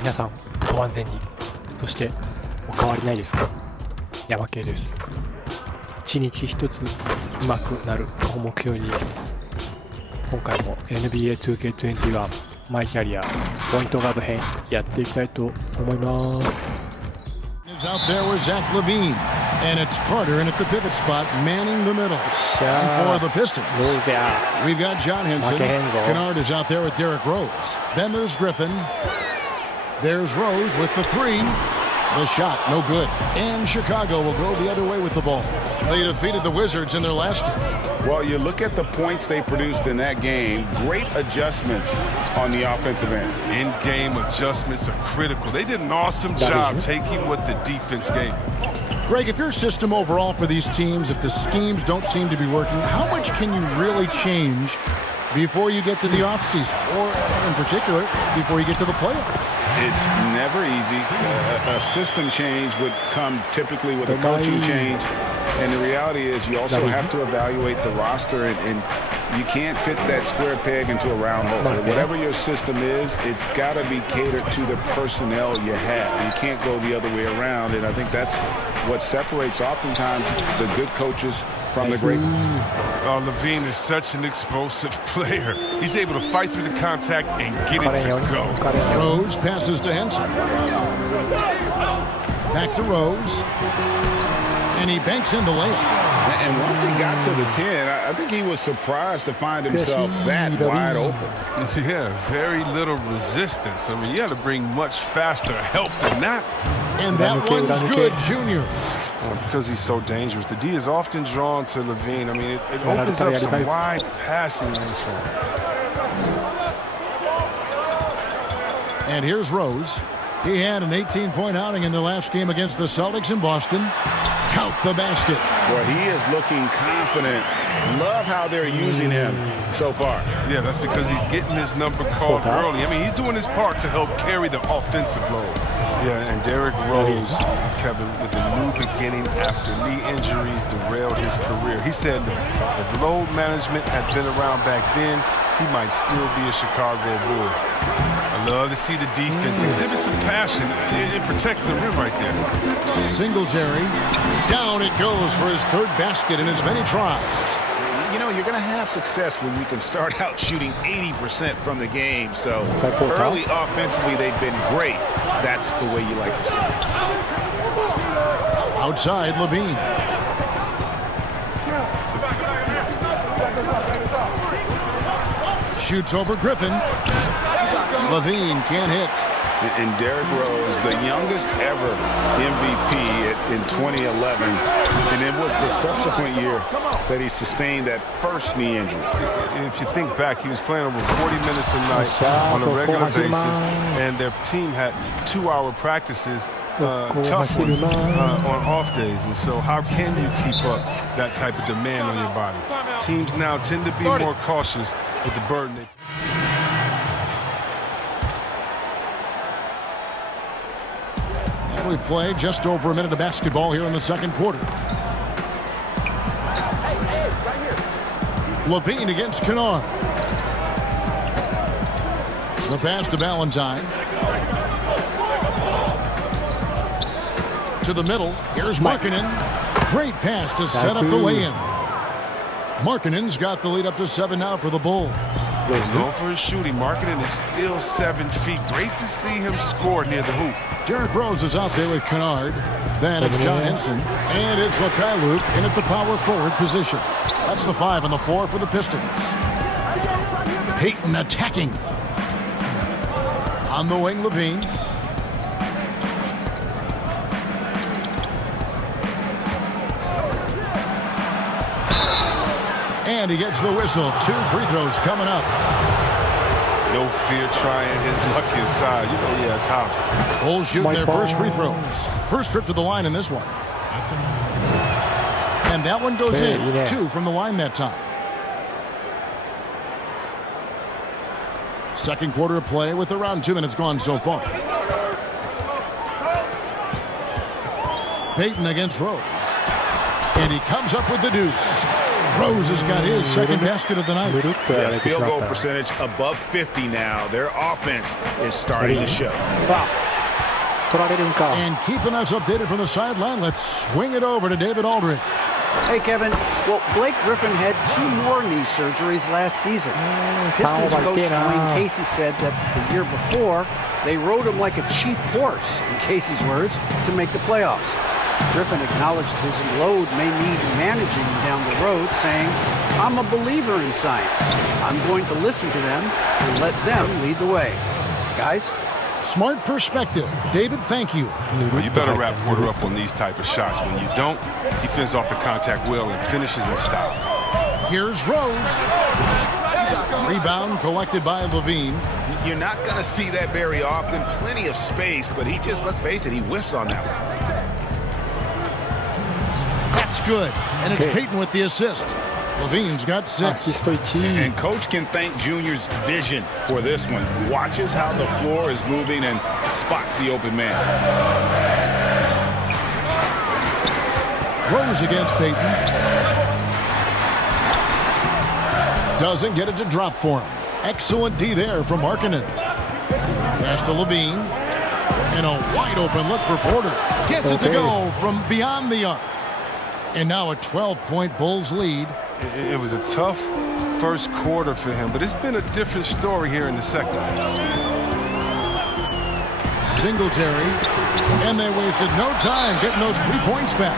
皆さんご安全に。そしてお変わりないですか？やまけいです。一日一つ上手くなるを目標に、今回も Nba2K21 マイキャリアポイントガード編やっていきたいと思います。Out there was Zach LaVine, and it's Carter in at the pivot spot, manning the middle. And for the Pistons, we've got John Henson. Kennard is out there with Derrick Rose. Then there's Griffin. There's Rose with the three. The shot, no good. And Chicago will go the other way with the ball. They defeated the Wizards in their last game. Well, you look at the points they produced in that game. Great adjustments on the offensive end. In-game adjustments are critical. They did an awesome job taking what the defense gave. Greg, if your system overall for these teams, if the schemes don't seem to be working, how much can you really change before you get to the offseason? Or, in particular, before you get to the playoffs? It's never easy. A system change would come typically with a coaching change. And the reality is you also have to evaluate the roster, and you can't fit that square peg into a round hole. Whatever your system is, it's got to be catered to the personnel you have. You can't go the other way around, and I think that's what separates oftentimes the good coaches from the great ones. LaVine is such an explosive player. He's able to fight through the contact and get it to go. Rose passes to Henson. Back to Rose. And he banks in the lane. And once he got to the 10, I think he was surprised to find himself that wide open. Yeah, very little resistance. I mean, you got to bring much faster help than that. And that one's good, Junior. Because he's so dangerous. The D is often drawn to LaVine. I mean, it opens up some wide passing lanes for him. And here's Rose. He had an 18-point outing in the last game against the Celtics in Boston. Count the basket. Well, he is looking confident. Love how they're using him so far. Yeah, that's because he's getting his number called early. I mean, he's doing his part to help carry the offensive load. Yeah, and Derrick Rose, Kevin, with a new beginning after knee injuries derailed his career. He said if load management had been around back then, he might still be a Chicago Bull. I love to see the defense exhibit some passion in protecting the rim right there. Singletary, down it goes for his third basket in as many tries. You know, you're going to have success when you can start out shooting 80% from the game. So early offensively, they've been great. That's the way you like to start. Outside, LaVine. Shoots over Griffin. LaVine can't hit. And Derrick Rose, the youngest ever MVP in 2011, and it was the subsequent year that he sustained that first knee injury. If you think back, he was playing over 40 minutes a night on a regular basis, and their team had 2-hour practices, tough ones, on off days. And so how can you keep up that type of demand on your body? Teams now tend to be more cautious with the burden they... We play just over a minute of basketball here in the second quarter. LaVine against Kennard. The pass to Valentine. To the middle. Here's Markkanen. Great pass to set up the lay-in. Markkanen's got the lead up to 7 now for the Bulls. Known for his shooting, Markkanen is still 7 feet. Great to see him score near the hoop. Derrick Rose is out there with Kennard. Then it's John Henson. And it's Luke in at the power forward position. That's the 5 and the 4 for the Pistons. Payton attacking. On the wing, LaVine. And he gets the whistle. 2 free throws coming up. No fear trying his luck inside. You know, yeah, it's hot. Bulls shooting their first free throws. First trip to the line in this one. And that one goes in. 2 from the line that time. Second quarter of play with around 2 minutes gone so far. Payton against Rose. And he comes up with the deuce. Rose has got his second basket of the night. Yeah, field goal percentage above 50 now. Their offense is starting to show. And keeping us updated from the sideline, let's swing it over to David Aldridge. Hey, Kevin. Well, Blake Griffin had 2 more knee surgeries last season. Pistons coach Dwayne Casey said that the year before, they rode him like a cheap horse, in Casey's words, to make the playoffs. Griffin acknowledged his load may need managing down the road, saying, I'm a believer in science. I'm going to listen to them and let them lead the way. Guys? Smart perspective. David, thank you. Well, you better wrap Porter up on these type of shots. When you don't, he fends off the contact well and finishes in style. Here's Rose. Rebound collected by Levine. You're not going to see that very often. Plenty of space, but he just, let's face it, he whiffs on that one. That's good. And it's Peyton with the assist. Levine's got 6. And Coach can thank Junior's vision for this one. Watches how the floor is moving and spots the open man. Rose against Peyton. Doesn't get it to drop for him. Excellent D there from Markkanen. Pass to Levine. And a wide open look for Porter. Gets it to go from beyond the arc. And now a 12-point Bulls lead. It was a tough first quarter for him, but it's been a different story here in the second. Singletary. And they wasted no time getting those 3 points back.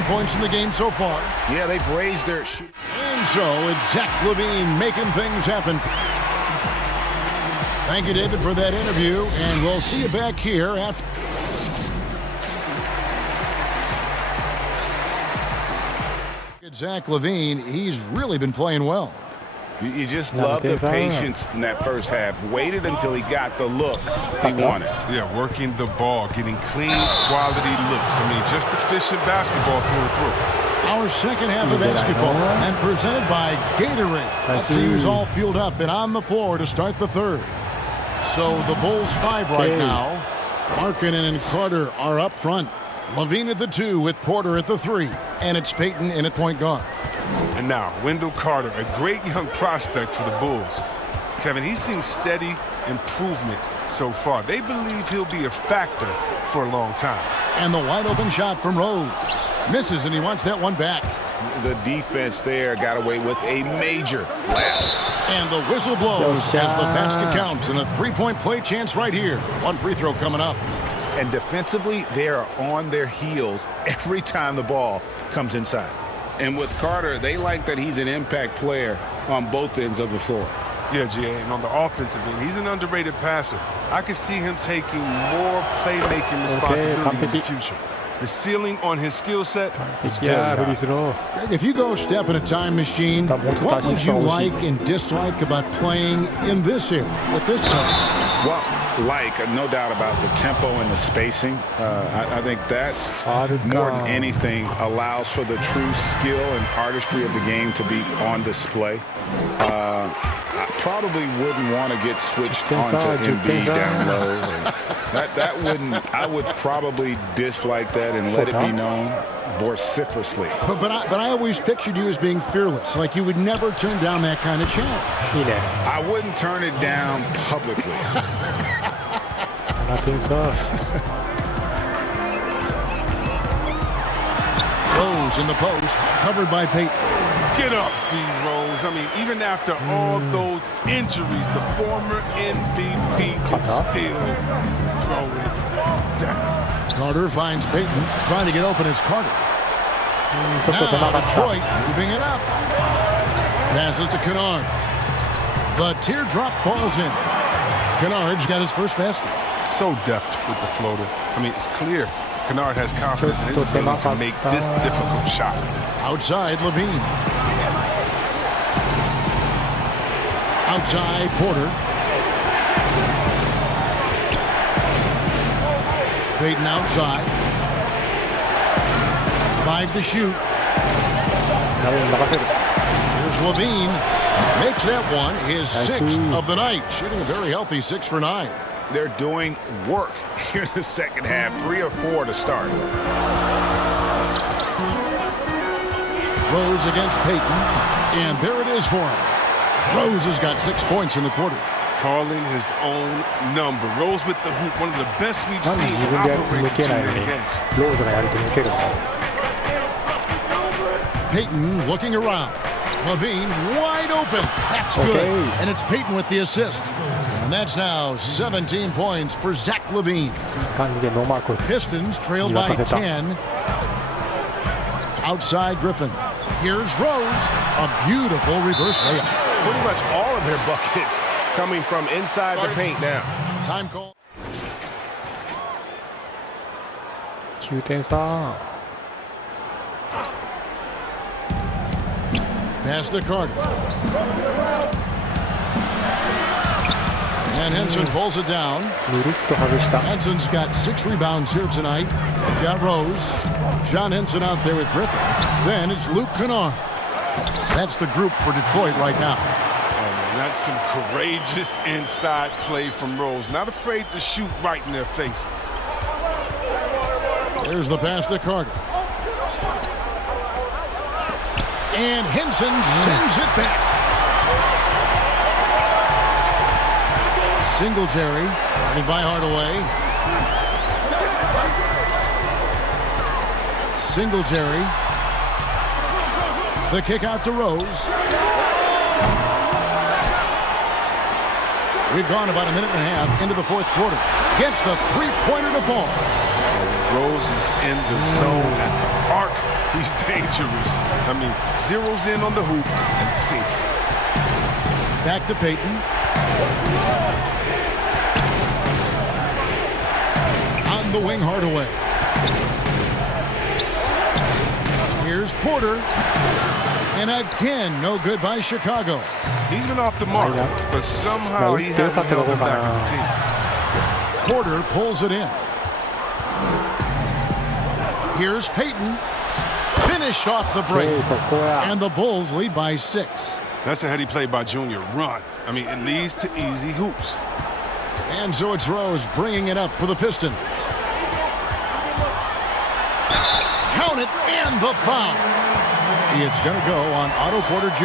9 points in the game so far. Yeah, they've raised their shoot. And so it's Zach LaVine making things happen. Thank you, David, for that interview. And we'll see you back here after. Zach LaVine, he's really been playing well. You just love the patience in that first half. Waited until he got the look he wanted. Yeah, working the ball, getting clean, quality looks. I mean, just efficient basketball through and through. Our second half of basketball, and presented by Gatorade. Let's see who's all fueled up and on the floor to start the third. So the Bulls 5 right now. Markkanen and Carter are up front. Levine at the 2 with Porter at the 3. And it's Peyton in at point guard. And now, Wendell Carter, a great young prospect for the Bulls. Kevin, he's seen steady improvement so far. They believe he'll be a factor for a long time. And the wide open shot from Rose. Misses, and he wants that one back. The defense there got away with a major lapse. And the whistle blows as the basket counts. And a 3-point play chance right here. One free throw coming up. And defensively, they are on their heels every time the ball comes inside. And with Carter, they like that he's an impact player on both ends of the floor. Yeah, G.A., and on the offensive end, he's an underrated passer. I could see him taking more playmaking responsibility in the future. The ceiling on his skill set is very high. If you go step in a time machine, what would you like and dislike about playing in this era at this time? Well, no doubt about the tempo and the spacing. I think that, more than anything, allows for the true skill and artistry of the game to be on display. I probably wouldn't want to get switched onto Embiid down low. I would probably dislike that and let it be known vociferously. But I always pictured you as being fearless, like you would never turn down that kind of challenge. I wouldn't turn it down publicly. Rose in the post, covered by Peyton. Get up, D. Rose. I mean, even after all those injuries, the former MVP can still throw it down. Carter finds Peyton, trying to get open as Carter. Now Detroit moving it up. Passes to Kennard. The teardrop falls in. Kennard's got his first basket. So deft with the floater. I mean, it's clear Kennard has confidence in his ability to make this difficult shot. Outside, Levine. Outside, Porter. Peyton outside. 5 to shoot. Here's Levine. Makes that one his 6th of the night. Shooting a very healthy 6 for 9. They're doing work here in the second half. 3 or 4 to start. Rose against Payton. And there it is for him. Rose has got 6 points in the quarter. Calling his own number. Rose with the hoop, one of the best we've seen operate in the game. ローズがやると抜けるの。Payton looking around. Levine wide open. That's good. And it's Payton with the assist. And that's now 17 points for Zach Levine. 感じでノーマーク。 Pistons trail by 10. Outside Griffin. Here's Rose. A beautiful reverse layup. Pretty much all of their buckets coming from inside the paint now. Time call. 9点差。Pass to Carter. And Henson pulls it down. ぬるっと外した。 Henson's got 6 rebounds here tonight. We've got Rose. John Henson out there with Griffin. Then it's Luke Kennard. That's the group for Detroit right now. That's some courageous inside play from Rose. Not afraid to shoot right in their faces. There's the pass to Carter. And Henson sends it back. Singletary, running by Hardaway. Singletary. The kick out to Rose. We've gone about a minute and a half into the fourth quarter. Gets the three-pointer to fall. Rose is in the zone at the arc. He's dangerous. I mean, zeroes in on the hoop and sinks. Back to Payton. On the wing, Hardaway. Here's Porter. And again, no good by Chicago. He's been off the mark, but somehow he hasn't held them back as a team. Porter pulls it in. Here's Payton. Finished off the break. And the Bulls lead by 6. That's a heady play by Junior. Run. I mean, it leads to easy hoops. And so it's Rose bringing it up for the Pistons. Count it, and the foul. It's going to go on Otto Porter Jr.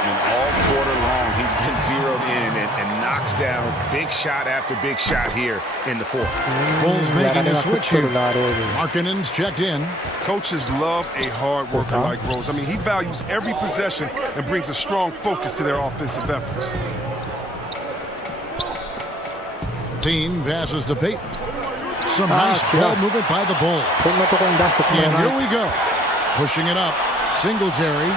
And all quarter long, he's been zeroed in and knocks down big shot after big shot here in the fourth. Bulls making a switch here. Markkanen's checked in. Coaches love a hard worker like Rose. I mean, he values every possession and brings a strong focus to their offensive efforts. Dean passes to Payton. Some nice ball movement by the Bulls. And here we go. Pushing it up. Singletary.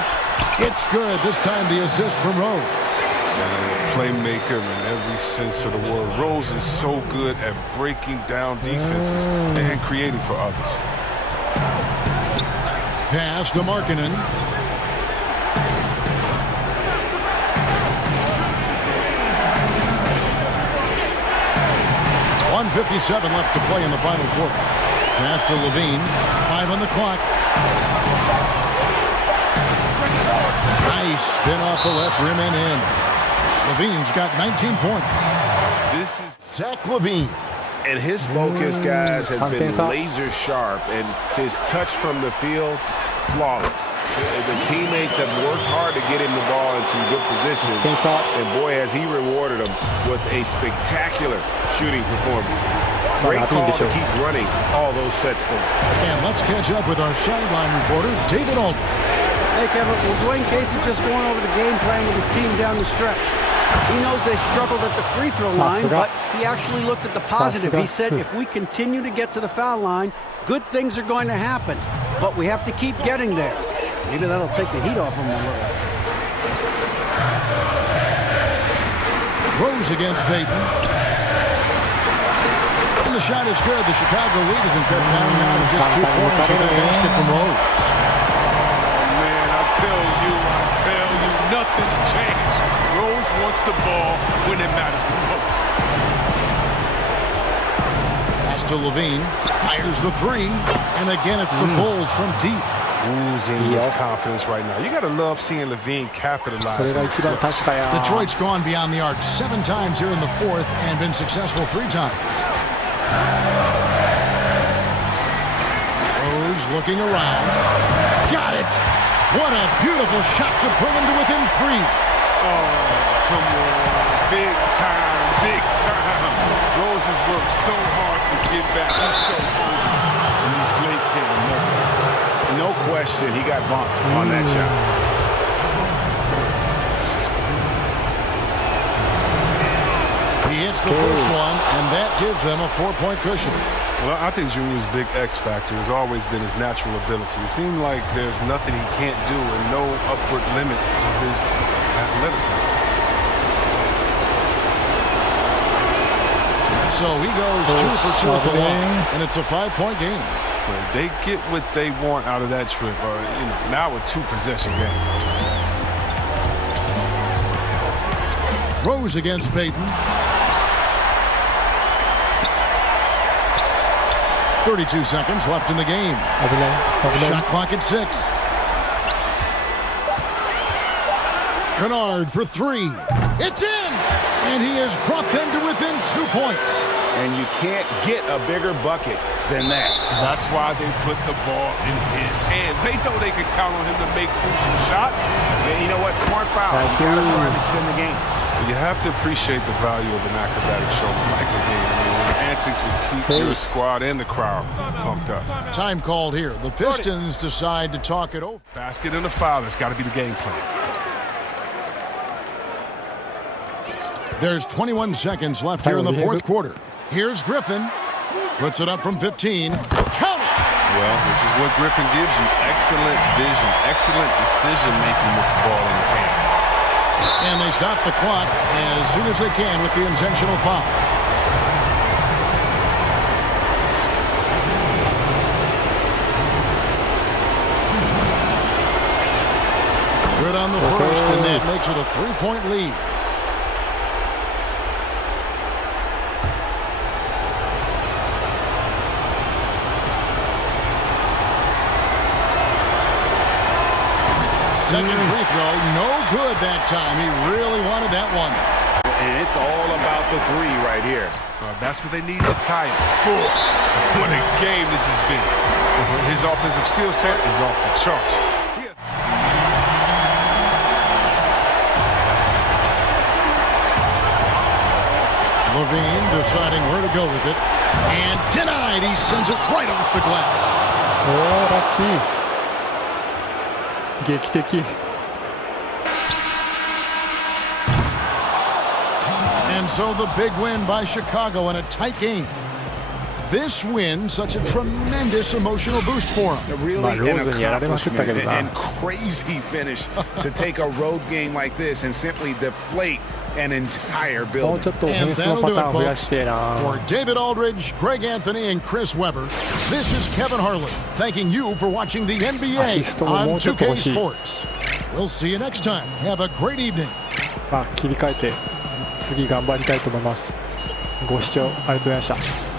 It's good. This time the assist from Rose. Playmaker in every sense of the word. Rose is so good at breaking down defenses and creating for others. Pass to Markkanen. .157 left to play in the final quarter. Pass to Levine. 5 on the clock. Nice spin off the left rim and in. Levine's got 19 points. This is Zach Levine. And his focus, guys, has been laser sharp, and his touch from the field, flawless. The teammates have worked hard to get him the ball in some good positions. And boy, has he rewarded them with a spectacular shooting performance. Great call to keep running all those sets for him. And let's catch up with our sideline reporter, David Aldridge. Hey, Kevin, well, Dwayne Casey just going over the game plan with his team down the stretch. He knows they struggled at the free throw line, but he actually looked at the positive. He said, if we continue to get to the foul line, good things are going to happen, but we have to keep getting there. Maybe that'll take the heat off him a little. Rose against Payton. And the shot is good. The Chicago lead has been cut down now to just 2 points with that basket from Rose. Man, I tell you, nothing's changed. Rose wants the ball when it matters the most. Pass to Levine. Fires the 3. And again, it's the Bulls from deep. Oozing with confidence right now. You got to love seeing Levine capitalize. Detroit's gone beyond the arc 7 times here in the fourth and been successful 3 times. Rose looking around. Got it. What a beautiful shot to bring him to within 3. Oh, come on. Big time, big time. Rose has worked so hard to get back. He's so old in these late game moments. No question, he got bumped on that shot. He hits the first one, and that gives them a 4-point cushion. Well, I think Junior's big X factor has always been his natural ability. It seems like there's nothing he can't do and no upward limit to his athleticism. So he goes 2 for 2 at the line, and it's a 5-point game. But they get what they want out of that trip, now a 2-possession game. Rose against Payton. 32 seconds left in the game. Shot clock at 6. Kennard for 3. It's in! And he has brought them to within 2 points. And you can't get a bigger bucket than that. That's why they put the ball in his hands. They know they can count on him to make crucial shots. And you know what? Smart foul. You gotta try to extend the game. You have to appreciate the value of an acrobatic showman like Levine. His antics would keep your squad and the crowd pumped up. Time called here. The Pistons decide to talk it over. Basket and a foul. That's got to be the game plan. There's 21 seconds left here in the fourth quarter. Here's Griffin. Puts it up from 15. Count it! Well, this is what Griffin gives you. Excellent vision, excellent decision-making with the ball in his hands. And they stop the clock as soon as they can with the intentional foul. Good on the first, and that makes it a 3-point lead. Second free throw, no good that time. He really wanted that one. And it's all about the 3 right here. That's what they need to tie it. What a game this has been. His offensive skill set is off the charts. Levine deciding where to go with it. And denied. He sends it right off the glass. Oh, lucky. 劇的. And so the big win by Chicago in a tight game. This win, such a tremendous emotional boost for him. Really an accomplishment and crazy finish to take a road game like this and simply deflate an entire building. And that'll do it, folks. For David Aldridge, Greg Anthony, and Chris Webber, this is Kevin Harlan thanking you for watching the NBA on 2K Sports. We'll see you next time. Have a great evening. 切り替えて次頑張りたいと思います。ご視聴ありがとうございました。